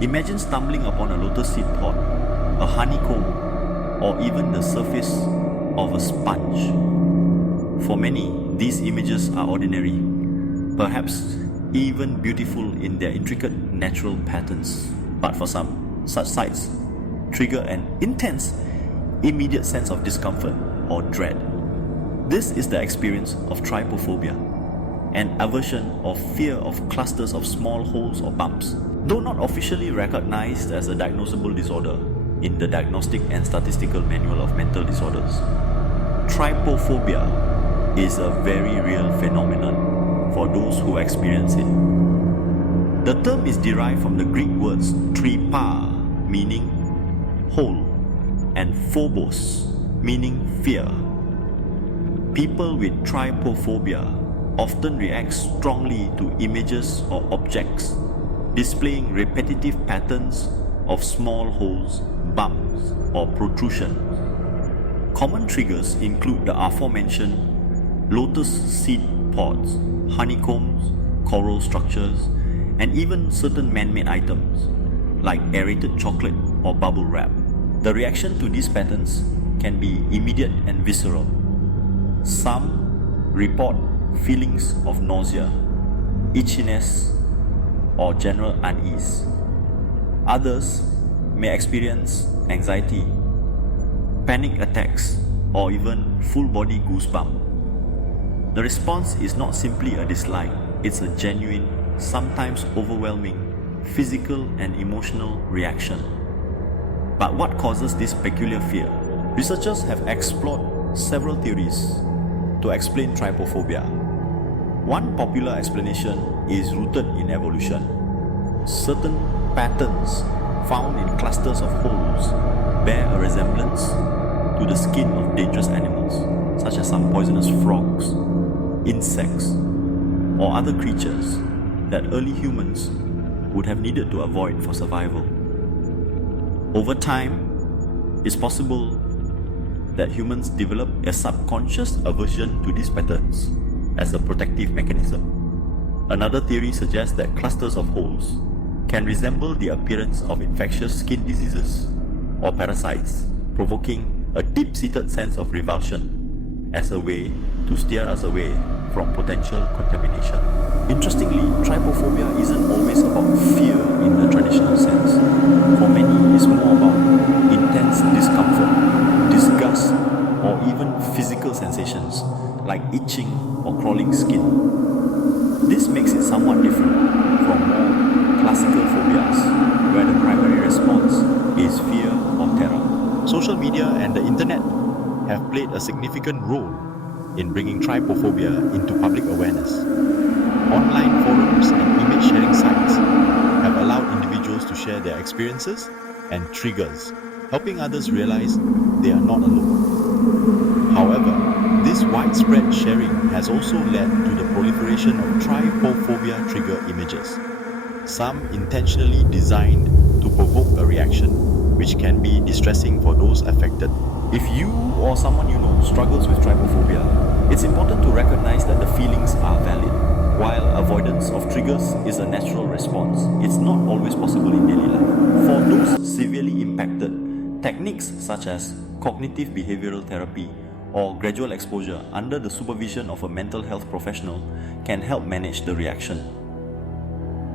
Imagine stumbling upon a lotus seed pod, a honeycomb, or even the surface of a sponge. For many, these images are ordinary, perhaps even beautiful in their intricate natural patterns. But for some, such sights trigger an intense, immediate sense of discomfort or dread. This is the experience of trypophobia, an aversion or fear of clusters of small holes or bumps. Though not officially recognized as a diagnosable disorder in the Diagnostic and Statistical Manual of Mental Disorders, trypophobia is a very real phenomenon for those who experience it. The term is derived from the Greek words trypa, meaning hole, and phobos, meaning fear. People with trypophobia often react strongly to images or objects displaying repetitive patterns of small holes, bumps, or protrusions. Common triggers include the aforementioned lotus seed pods, honeycombs, coral structures, and even certain man-made items like aerated chocolate or bubble wrap. The reaction to these patterns can be immediate and visceral. Some report feelings of nausea, itchiness, or general unease. Others may experience anxiety, panic attacks, or even full-body goosebumps. The response is not simply a dislike, it's a genuine, sometimes overwhelming, physical and emotional reaction. But what causes this peculiar fear? Researchers have explored several theories to explain trypophobia. One popular explanation is rooted in evolution. Certain patterns found in clusters of holes bear a resemblance to the skin of dangerous animals, such as some poisonous frogs, insects, or other creatures that early humans would have needed to avoid for survival. Over time, it's possible that humans develop a subconscious aversion to these patterns as a protective mechanism. Another theory suggests that clusters of holes can resemble the appearance of infectious skin diseases or parasites, provoking a deep-seated sense of revulsion as a way to steer us away from potential contamination. Interestingly, trypophobia isn't always about fear in the traditional sense. For many, it's more about intense discomfort, disgust, or even physical sensations like itching or crawling skin. This makes it somewhat different from more classical phobias, where the primary response is fear or terror. Social media and the internet have played a significant role in bringing trypophobia into public awareness. Online forums and image sharing sites have allowed individuals to share their experiences and triggers, helping others realize they are not alone. However, this widespread sharing has also led to the proliferation of trypophobia trigger images, some intentionally designed to provoke a reaction, which can be distressing for those affected. If you or someone you know struggles with trypophobia, it's important to recognize that the feelings are valid. While avoidance of triggers is a natural response, it's not always possible in daily life. For those severely impacted, techniques such as cognitive behavioral therapy or gradual exposure under the supervision of a mental health professional can help manage the reaction.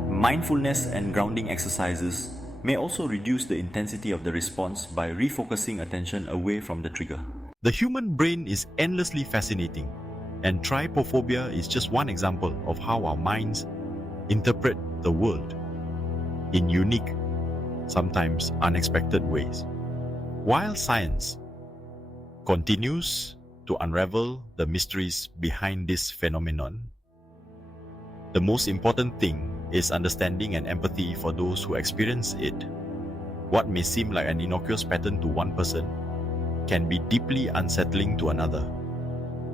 Mindfulness and grounding exercises may also reduce the intensity of the response by refocusing attention away from the trigger. The human brain is endlessly fascinating, and trypophobia is just one example of how our minds interpret the world in unique, sometimes unexpected ways. While science continues to unravel the mysteries behind this phenomenon, the most important thing is understanding and empathy for those who experience it. What may seem like an innocuous pattern to one person can be deeply unsettling to another.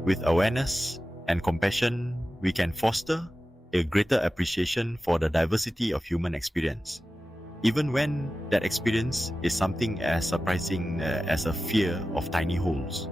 With awareness and compassion, we can foster a greater appreciation for the diversity of human experience, even when that experience is something as surprising as a fear of tiny holes.